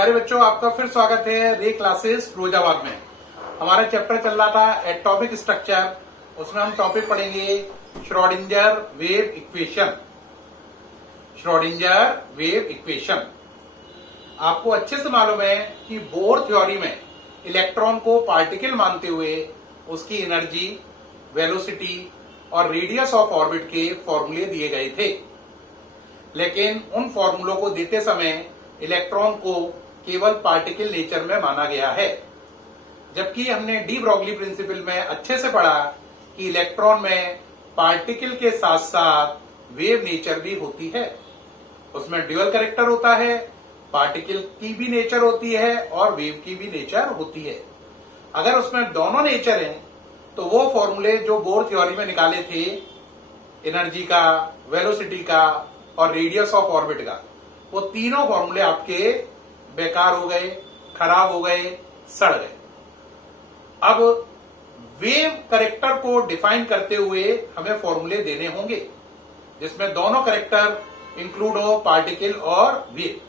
प्यारे बच्चों, आपका फिर स्वागत है रे क्लासेस फिरोजाबाद में। हमारा चैप्टर चल रहा था एटॉमिक स्ट्रक्चर। उसमें हम टॉपिक पढ़ेंगे Schrodinger wave equation. Schrodinger wave equation आपको अच्छे से मालूम है कि बोर थ्योरी में इलेक्ट्रॉन को पार्टिकल मानते हुए उसकी एनर्जी, वेलोसिटी और रेडियस ऑफ ऑर्बिट के फॉर्मूले दिए गए थे। लेकिन उन फॉर्मूलों को देते समय इलेक्ट्रॉन को केवल पार्टिकल नेचर में माना गया है, जबकि हमने डी ब्रॉगली प्रिंसिपल में अच्छे से पढ़ा कि इलेक्ट्रॉन में पार्टिकल के साथ साथ वेव नेचर भी होती है। उसमें ड्यूअल कैरेक्टर होता है, पार्टिकल की भी नेचर होती है और वेव की भी नेचर होती है। अगर उसमें दोनों नेचर हैं तो वो फॉर्मूले जो बोर थ्योरी में निकाले थे, एनर्जी का, वेलोसिटी का और रेडियस ऑफ ऑर्बिट का, वो तीनों फॉर्मूले आपके बेकार हो गए, खराब हो गए, सड़ गए। अब वेव कैरेक्टर को डिफाइन करते हुए हमें फॉर्मूले देने होंगे जिसमें दोनों कैरेक्टर इंक्लूड हो, पार्टिकल और वेव।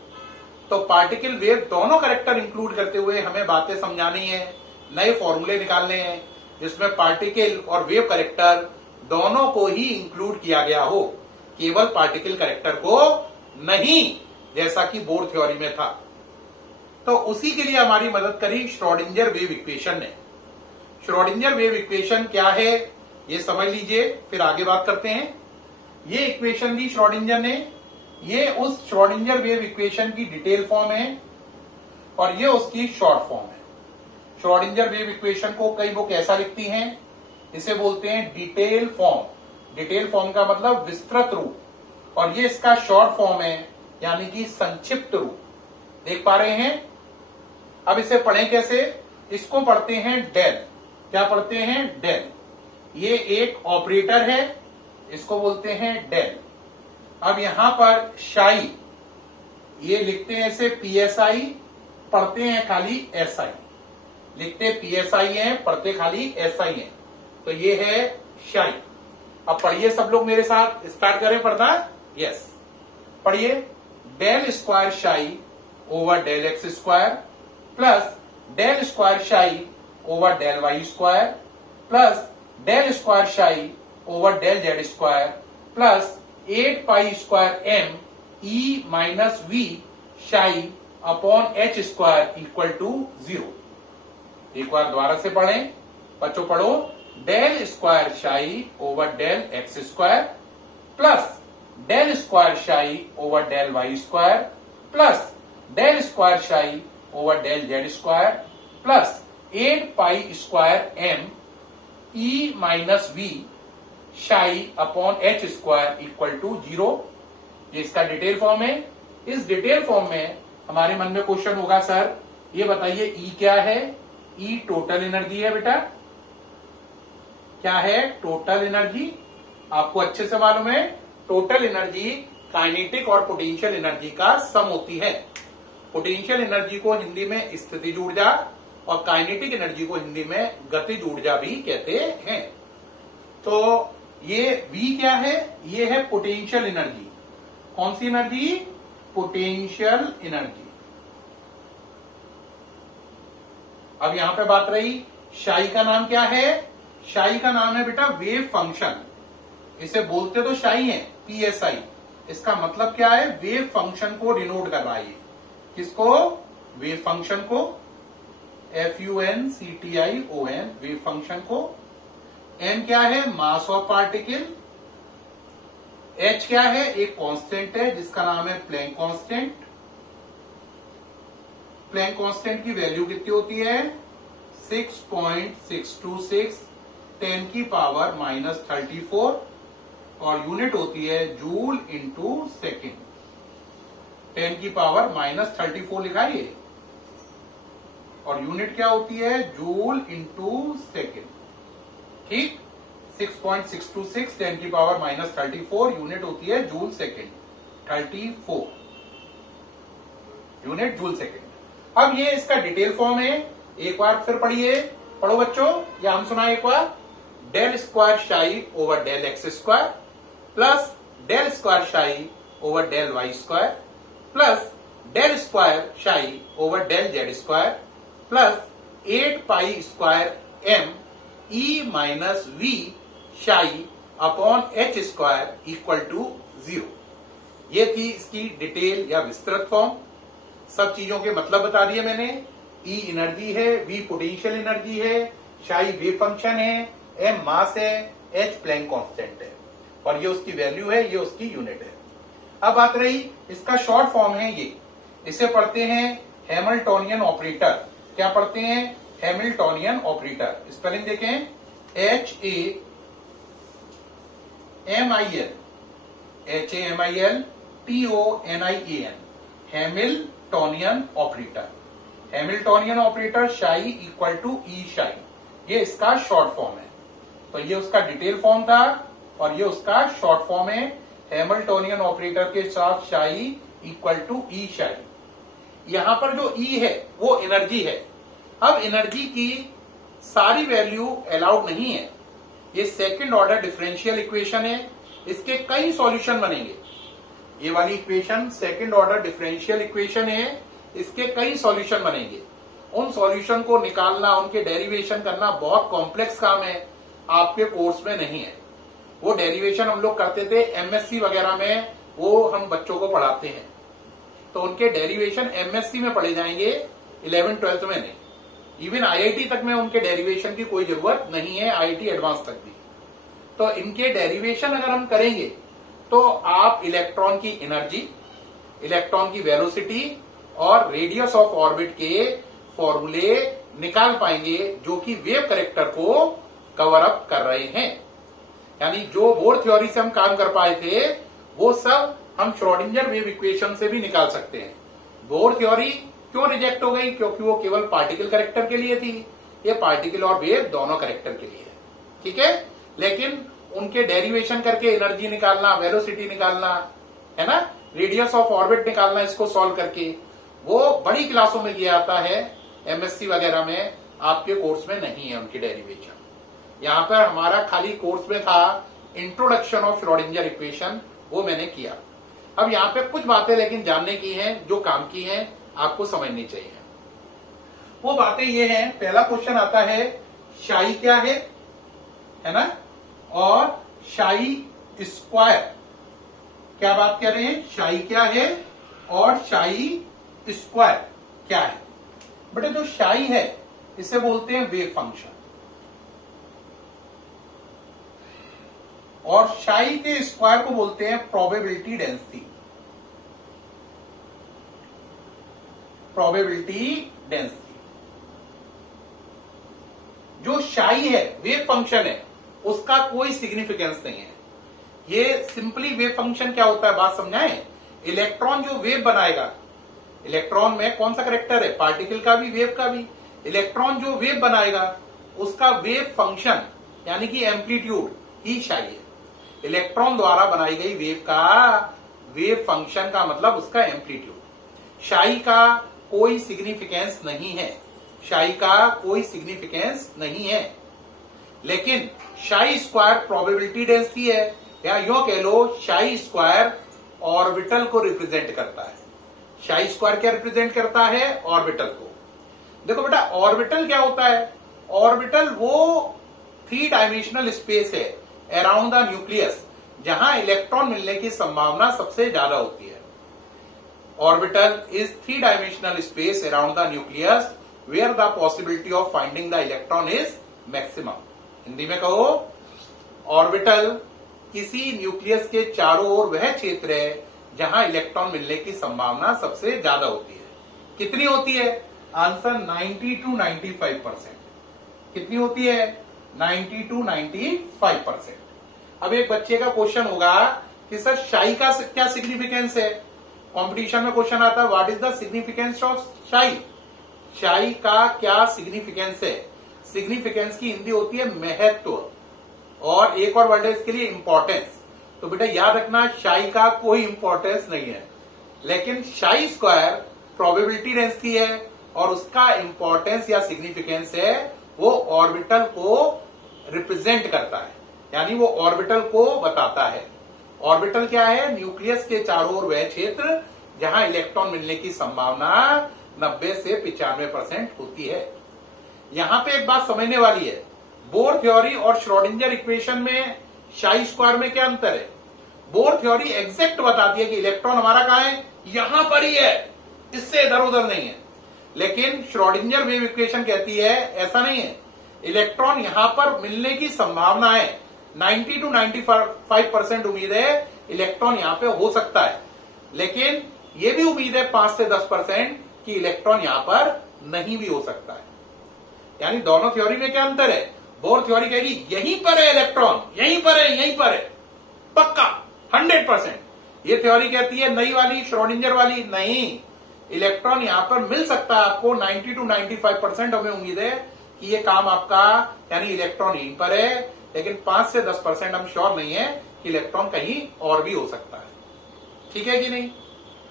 तो पार्टिकल वेव दोनों कैरेक्टर इंक्लूड करते हुए हमें बातें समझानी है, नए फॉर्मूले निकालने हैं जिसमें पार्टिकल और वेव कैरेक्टर दोनों को ही इंक्लूड किया गया हो, केवल पार्टिकल कैरेक्टर को नहीं, जैसा कि बोर थ्योरी में था। तो उसी के लिए हमारी मदद करी श्रोडिंगर वेव इक्वेशन ने। श्रोडिंगर वेव इक्वेशन क्या है ये समझ लीजिए, फिर आगे बात करते हैं। ये इक्वेशन दी श्रोडिंगर ने, ये उस श्रोडिंगर वेव इक्वेशन की डिटेल फॉर्म है और ये उसकी शॉर्ट फॉर्म है। श्रोडिंगर वेव इक्वेशन को कई बुक ऐसा लिखती हैं, इसे बोलते हैं डिटेल फॉर्म। डिटेल फॉर्म का मतलब विस्तृत रूप, और ये इसका शॉर्ट फॉर्म है, यानी कि संक्षिप्त रूप। देख पा रहे हैं? अब इसे पढ़ें कैसे? इसको पढ़ते हैं डेल। क्या पढ़ते हैं? डेल। ये एक ऑपरेटर है, इसको बोलते हैं डेल। अब यहां पर शाई, ये लिखते हैं इसे पीएसआई, पढ़ते हैं खाली एसआई। लिखते पीएसआई है, पढ़ते खाली एसआई है। तो ये है शाई। अब पढ़िए सब लोग मेरे साथ, स्टार्ट करें पढ़ना। यस, पढ़िए। Del square psi over del x square plus del square psi over del y square plus del square psi over del z square plus 8 pi square m E minus V psi upon h square equal to 0। एक बार दोबारा से पढ़ें बच्चों, पढ़ो। Del square psi over del x square plus del square psi over del y square plus del square psi over del z square plus 8 pi square m E minus V psi upon h square equal to 0। ये इसका detail form है। इस detail form में हमारे मन में question होगा, sir ये बताइए ई क्या है? ई टोटल एनर्जी है बेटा। क्या है? Total energy. आपको अच्छे से मालूम है, टोटल एनर्जी काइनेटिक और पोटेंशियल एनर्जी का सम होती है। पोटेंशियल एनर्जी को हिंदी में स्थितिज ऊर्जा और काइनेटिक एनर्जी को हिंदी में गतिज ऊर्जा भी कहते हैं। तो ये V क्या है? ये है पोटेंशियल एनर्जी। कौन सी एनर्जी? Potential energy. अब यहां पे बात रही, शाई का नाम क्या है? शाई का नाम है बेटा वेव फंक्शन। इसे बोलते तो शाई है, पीएसआई। इसका मतलब क्या है? वेव फंक्शन को डिनोट कर रहा है। किसको? वेव फंक्शन को। FUNCTION, वेव फंक्शन को। M क्या है? Mass of particle. H क्या है? एक कांस्टेंट है जिसका नाम है प्लैंक कांस्टेंट। प्लैंक कांस्टेंट की वैल्यू कितनी होती है? 6.626 10 की पावर माइनस 34 और यूनिट होती है जूल इंटू सेकेंड। 10 की पावर माइनस 34 लिखा है, और यूनिट क्या होती है? Joule into second. ठीक, 6.626 10 की पावर माइनस 34, यूनिट होती है joule second. 34 unit joule second. अब ये इसका डिटेल फॉर्म है। एक बार फिर पढ़िए, पढ़ो बच्चों, या हम सुना एक बार। Del square psi over del x square plus del square psi over del y square plus del square psi over del z square plus 8 pi square m E minus V psi upon h square equal to 0। ये थी इसकी detail या विस्तृत form. सब चीजों के मतलब बता दिए मैंने। ई एनर्जी है, वी पोटेंशियल एनर्जी है, शाई वेव फंक्शन है, एम मास है, एच प्लैंक कांस्टेंट है और ये उसकी वैल्यू है, ये उसकी यूनिट है। अब बात रही इसका शॉर्ट फॉर्म है ये, इसे पढ़ते हैं हैमिल्टोनियन ऑपरेटर। क्या पढ़ते हैं? Hamiltonian operator. स्पेलिंग देखें, HAMILTONIAN, Hamiltonian operator. Hamiltonian operator शाई इक्वल टू ई शाई, ये इसका शॉर्ट फॉर्म है। तो ये उसका डिटेल फॉर्म था और ये उसका शॉर्ट फॉर्म है। हैमिल्टोनियन ऑपरेटर के साथ शाई इक्वल टू ई शाई। यहां पर जो ई है वो एनर्जी है। अब एनर्जी की सारी वैल्यू अलाउड नहीं है। ये सेकंड ऑर्डर डिफरेंशियल इक्वेशन है, इसके कई सॉल्यूशन बनेंगे। ये वाली equation second order differential equation है, इसके कई सॉल्यूशन बनेंगे। उन सॉल्यूशन को निकालना, उनके डेरिवेशन करना बहुत कॉम्प्लेक्स काम है, आपके कोर्स में नहीं है। वो डेरिवेशन हम लोग करते थे एमएससी वगैरह में, वो हम बच्चों को पढ़ाते हैं, तो उनके डेरिवेशन एमएससी में पढ़े जाएंगे, 11th 12th में नहीं। इवन आईआईटी तक में उनके डेरिवेशन की कोई जरूरत नहीं है, आईआईटी एडवांस तक भी। तो इनके डेरिवेशन अगर हम करेंगे तो आप इलेक्ट्रॉन की एनर्जी, इलेक्ट्रॉन की वेलोसिटी और रेडियस ऑफ ऑर्बिट के फॉर्मूले निकाल पाएंगे, जो कि वेव करेक्टर को कवर अप कर रहे हैं। यानी जो बोर थ्योरी से हम काम कर पाए थे वो सब हम श्रोडिंगर वेव इक्वेशन से भी निकाल सकते हैं। बोर थ्योरी क्यों रिजेक्ट हो गई? क्योंकि वो केवल पार्टिकल करेक्टर के लिए थी, ये पार्टिकल और वेव दोनों करेक्टर के लिए है। ठीक है, लेकिन उनके डेरिवेशन करके एनर्जी निकालना, वेलोसिटी निकालना, है ना, रेडियस ऑफ ऑर्बिट निकालना, इसको सॉल्व करके वो बड़ी क्लासों में किया जाता है, एमएससी वगैरह में। आपके कोर्स में नहीं है उनकी डेरिवेशन। यहां पर हमारा खाली कोर्स में था इंट्रोडक्शन ऑफ श्रोडिंगर इक्वेशन, वो मैंने किया। अब यहाँ पे कुछ बातें लेकिन जानने की हैं, जो काम की हैं, आपको समझनी चाहिए। वो बातें ये हैं, पहला क्वेश्चन आता है शाई क्या है ना, और शाई स्क्वायर, क्या बात कर रहे हैं, शाई क्या है और शाई स्क्वायर क्या है। बेटा जो शाई है इसे बोलते हैं वेव फंक्शन, और शाई के स्क्वायर को बोलते हैं प्रोबेबिलिटी डेंसिटी। Probability density. जो शाई है वेव फंक्शन है, उसका कोई सिग्निफिकेंस नहीं है। ये सिंपली वेव फंक्शन क्या होता है बात समझाएं। इलेक्ट्रॉन जो वेव बनाएगा, इलेक्ट्रॉन में कौन सा करेक्टर है, पार्टिकल का भी वेव का भी। इलेक्ट्रॉन जो वेव बनाएगा उसका वेव फंक्शन यानी कि एम्पलीट्यूड ही शाई है। इलेक्ट्रॉन द्वारा बनाई गई वेव का वेव फंक्शन का मतलब उसका एम्पलीट्यूड। शाई का कोई सिग्निफिकेंस नहीं है, शाई का कोई सिग्निफिकेंस नहीं है। लेकिन शाई स्क्वायर प्रोबेबिलिटी डेंसिटी है, या यूं कह लो शाई स्क्वायर ऑर्बिटल को रिप्रेजेंट करता है। शाई स्क्वायर क्या रिप्रेजेंट करता है, ऑर्बिटल को। देखो बेटा ऑर्बिटल क्या होता है, ऑर्बिटल वो 3 डायमेंशनल स्पेस है अराउंड द न्यूक्लियस, जहां इलेक्ट्रॉन मिलने की संभावना सबसे ज्यादा होती है। Orbital is 3 dimensional space around the nucleus where the possibility of finding the electron is maximum. Hindi में कहो, ऑर्बिटल किसी न्यूक्लियस के चारों ओर वह क्षेत्र है जहां इलेक्ट्रॉन मिलने की संभावना सबसे ज्यादा होती है। कितनी होती है? Answer 90 to 95%। कितनी होती है? 90 to 95%। अब एक बच्चे का क्वेश्चन होगा कि सर शाई का क्या सिग्निफिकेंस है। कंपटीशन में क्वेश्चन आता है what is the significance of शाई। शाई का क्या सिग्निफिकेंस है। सिग्निफिकेंस की हिंदी होती है महत्व, और एक और वर्ड है इसके लिए इंपॉर्टेंस। तो बेटा याद रखना शाई का कोई इंपॉर्टेंस नहीं है, लेकिन शाई स्क्वायर प्रोबेबिलिटी डेंसिटी है और उसका इंपॉर्टेंस या सिग्निफिकेंस है वो ऑर्बिटल को रिप्रेजेंट करता है, यानी वो ऑर्बिटल को बताता है। ऑर्बिटल क्या है? न्यूक्लियस के चारों ओर वह क्षेत्र जहां इलेक्ट्रॉन मिलने की संभावना 90 से 95% होती है। यहां पे एक बात समझने वाली है, बोर थ्योरी और श्रोडिंगर इक्वेशन में शाई स्क्वायर में क्या अंतर है। बोर थ्योरी एग्जैक्ट बताती है कि इलेक्ट्रॉन हमारा कहां है, यहां पर ही है, इससे इधर उधर नहीं है। लेकिन श्रोडिंगर वेव इक्वेशन कहती है ऐसा नहीं है, इलेक्ट्रॉन यहां पर मिलने की संभावना है, 90 to 95% उम्मीद है इलेक्ट्रॉन यहां पे हो सकता है, लेकिन यह भी उम्मीद है 5 से 10% कि इलेक्ट्रॉन यहां पर नहीं भी हो सकता है। यानी दोनों थ्योरी में क्या अंतर है, बोर थ्योरी कहेगी यहीं पर है इलेक्ट्रॉन, यहीं पर है, यहीं पर है, पक्का 100%। ये थ्योरी कहती है नई वाली श्रोडिंगर वाली नहीं, इलेक्ट्रॉन यहां पर मिल सकता है आपको, 90 to 95% हमें उम्मीद है कि ये काम आपका, यानी इलेक्ट्रॉन यहीं पर है, लेकिन 5 से 10% हम श्योर नहीं है कि इलेक्ट्रॉन कहीं और भी हो सकता है। ठीक है कि नहीं।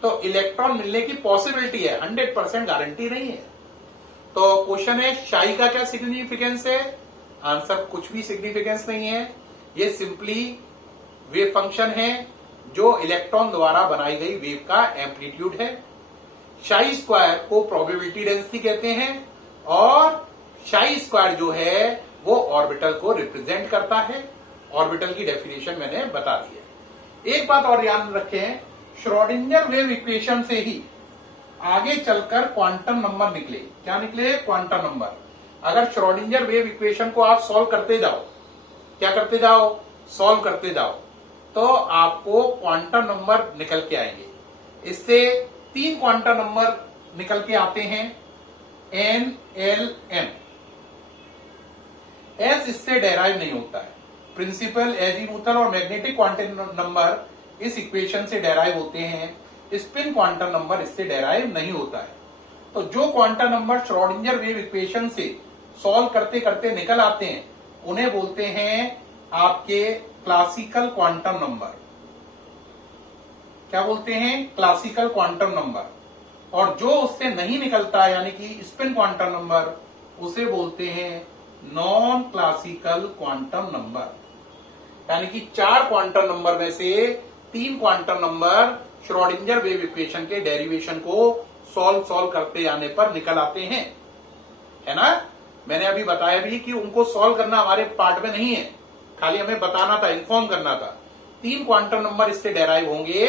तो इलेक्ट्रॉन मिलने की पॉसिबिलिटी है, 100% गारंटी नहीं है। तो क्वेश्चन है शाई का क्या सिग्निफिकेंस है, आंसर कुछ भी सिग्निफिकेंस नहीं है, ये सिंपली वेव फंक्शन है जो इलेक्ट्रॉन द्वारा बनाई गई वेव का एम्पलीट्यूड है। शाई स्क्वायर को प्रोबेबिलिटी डेंसिटी कहते हैं और शाई स्क्वायर जो है वो ऑर्बिटल को रिप्रेजेंट करता है। ऑर्बिटल की डेफिनेशन मैंने बता दी है। एक बात और ध्यान रखें, श्रोडिंगर वेव इक्वेशन से ही आगे चलकर क्वांटम नंबर निकले। क्या निकले, क्वांटम नंबर। अगर श्रोडिंगर वेव इक्वेशन को आप सॉल्व करते जाओ, क्या करते जाओ, सॉल्व करते जाओ, तो आपको क्वांटम नंबर निकल के आएंगे। इससे 3 क्वांटम नंबर निकल के आते हैं, एन, एल, एम। एस इससे डेराइव नहीं होता है। प्रिंसिपल, एजीमुथल और मैग्नेटिक क्वांटम नंबर इस इक्वेशन से डेराइव होते हैं, स्पिन क्वांटम नंबर इससे डेराइव नहीं होता है। तो जो quantum number Schrodinger wave equation से सॉल्व करते करते निकल आते हैं उन्हें बोलते हैं आपके क्लासिकल क्वांटम नंबर। क्या बोलते हैं, क्लासिकल क्वांटम नंबर। और जो उससे नहीं निकलता यानी कि स्पिन क्वांटम नंबर, उसे बोलते हैं नॉन क्लासिकल क्वांटम नंबर। यानी कि 4 क्वांटम नंबर में से 3 quantum number Schrodinger wave equation के डेरिवेशन को सॉल्व करते जाने पर निकल आते हैं, है ना। मैंने अभी बताया भी कि उनको सॉल्व करना हमारे पार्ट में नहीं है, खाली हमें बताना था, इन्फॉर्म करना था। 3 क्वांटम नंबर इससे डेराइव होंगे,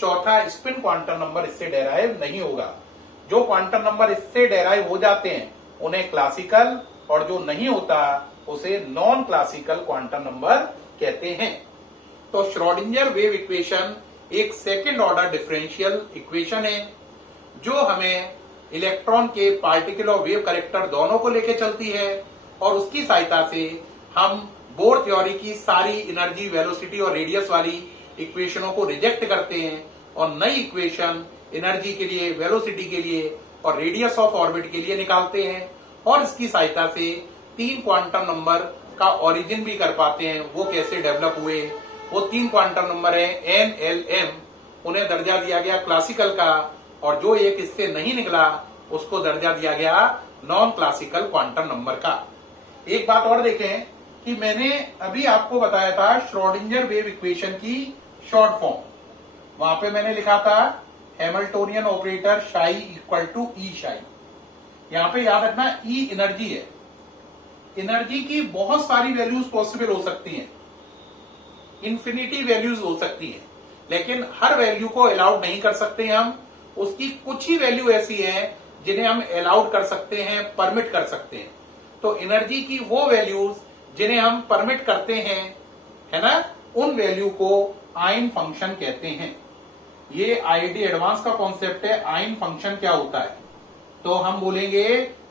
चौथा स्पिन क्वांटम नंबर इससे डेराइव नहीं होगा। जो क्वांटम नंबर इससे डेराइव हो जाते हैं उन्हें क्लासिकल, और जो नहीं होता उसे नॉन क्लासिकल क्वांटम नंबर कहते हैं। तो श्रोडिंगर वेव इक्वेशन एक सेकेंड ऑर्डर डिफरेंशियल इक्वेशन है जो हमें इलेक्ट्रॉन के पार्टिकल और वेव करेक्टर दोनों को लेकर चलती है, और उसकी सहायता से हम बोर थ्योरी की सारी एनर्जी, वेलोसिटी और रेडियस वाली इक्वेशनों को रिजेक्ट करते हैं और नई इक्वेशन एनर्जी के लिए, वेलोसिटी के लिए और रेडियस ऑफ ऑर्बिट के लिए निकालते हैं। और इसकी सहायता से 3 क्वांटम नंबर का ओरिजिन भी कर पाते हैं, वो कैसे डेवलप हुए। वो 3 क्वांटम नंबर है एन, एल, एम, उन्हें दर्जा दिया गया क्लासिकल का, और जो एक इससे नहीं निकला उसको दर्जा दिया गया नॉन क्लासिकल क्वांटम नंबर का। एक बात और देखें कि मैंने अभी आपको बताया था श्रोडिंगर वेव इक्वेशन की शॉर्ट फॉर्म, वहां पे मैंने लिखा था हैमिल्टोनियन ऑपरेटर शाई इक्वल टू ई शाई। यहां पे याद रखना ई एनर्जी है। एनर्जी की बहुत सारी वैल्यूज पॉसिबल हो सकती हैं, इंफिनिटी वैल्यूज हो सकती हैं, लेकिन हर वैल्यू को अलाउड नहीं कर सकते हम। उसकी कुछ ही वैल्यू ऐसी हैं जिन्हें हम अलाउड कर सकते हैं, परमिट कर सकते हैं। तो एनर्जी की वो वैल्यूज जिन्हें हम परमिट करते हैं, है ना, उन वैल्यू को आइन फंक्शन कहते हैं। ये आईआईटी एडवांस का कॉन्सेप्ट है। आइन फंक्शन क्या होता है, तो हम बोलेंगे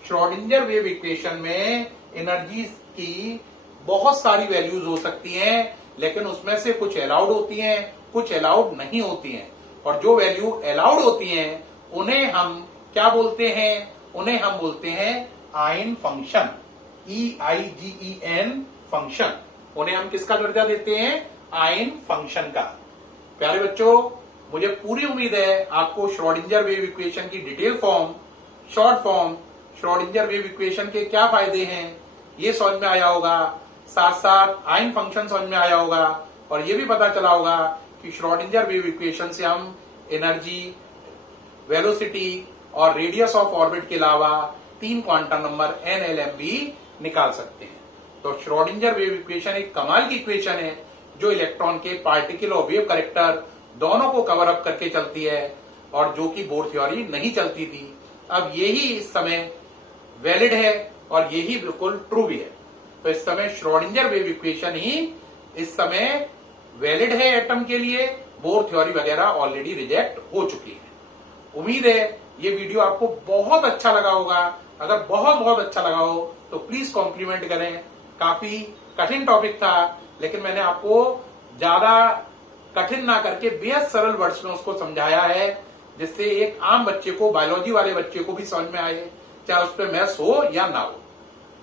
श्रोडिंगर वेव इक्वेशन में एनर्जी की बहुत सारी वैल्यूज हो सकती हैं, लेकिन उसमें से कुछ अलाउड होती हैं, कुछ अलाउड नहीं होती हैं। और जो वैल्यू अलाउड होती हैं उन्हें हम क्या बोलते हैं, उन्हें हम बोलते हैं आइन फंक्शन, EIGEN फंक्शन। उन्हें हम किसका दर्जा देते हैं, आइन फंक्शन का। प्यारे बच्चों, मुझे पूरी उम्मीद है आपको श्रोडिंगर वेव इक्वेशन की detail form, short form, Schrodinger wave equation के क्या फायदे हैं ये समझ में आया होगा, साथ साथ आइन फंक्शन समझ में आया होगा, और ये भी पता चला होगा कि श्रोडिंगर वेव इक्वेशन से हम एनर्जी, वेलोसिटी और रेडियस ऑफ ऑर्बिट के अलावा 3 क्वांटम नंबर NLM भी निकाल सकते हैं। तो श्रोडिंगर वेव इक्वेशन एक कमाल की इक्वेशन है जो इलेक्ट्रॉन के पार्टिकल और वेव कैरेक्टर दोनों को कवर अप करके चलती है और जो कि बोर थ्योरी नहीं चलती थी। अब यही इस समय वैलिड है और यही बिल्कुल ट्रू भी है। तो इस समय श्रोडिंगर वेव इक्वेशन ही इस समय वैलिड है एटम के लिए, बोर थ्योरी वगैरह ऑलरेडी रिजेक्ट हो चुकी है। उम्मीद है ये वीडियो आपको बहुत अच्छा लगा होगा। अगर बहुत बहुत अच्छा लगा हो तो प्लीज कॉम्प्लीमेंट करें। काफी कठिन टॉपिक था, लेकिन मैंने आपको ज्यादा कठिन ना करके बेहद सरल वर्ड्स में उसको समझाया है, जिससे एक आम बच्चे को, बायोलॉजी वाले बच्चे को भी समझ में आए, चाहे उस पर मैथ्स हो या ना हो।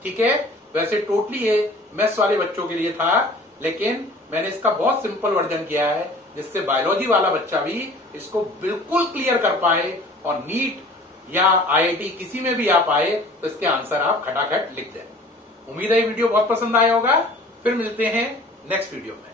ठीक है, वैसे टोटली ये मैथ्स वाले बच्चों के लिए था, लेकिन मैंने इसका बहुत सिंपल वर्जन किया है जिससे बायोलॉजी वाला बच्चा भी इसको बिल्कुल क्लियर कर पाए और नीट या IIT किसी में भी आप आए तो इसके आंसर आप खटाखट लिख दें। उम्मीद है ये वीडियो बहुत पसंद आया होगा। फिर मिलते हैं नेक्स्ट वीडियो में।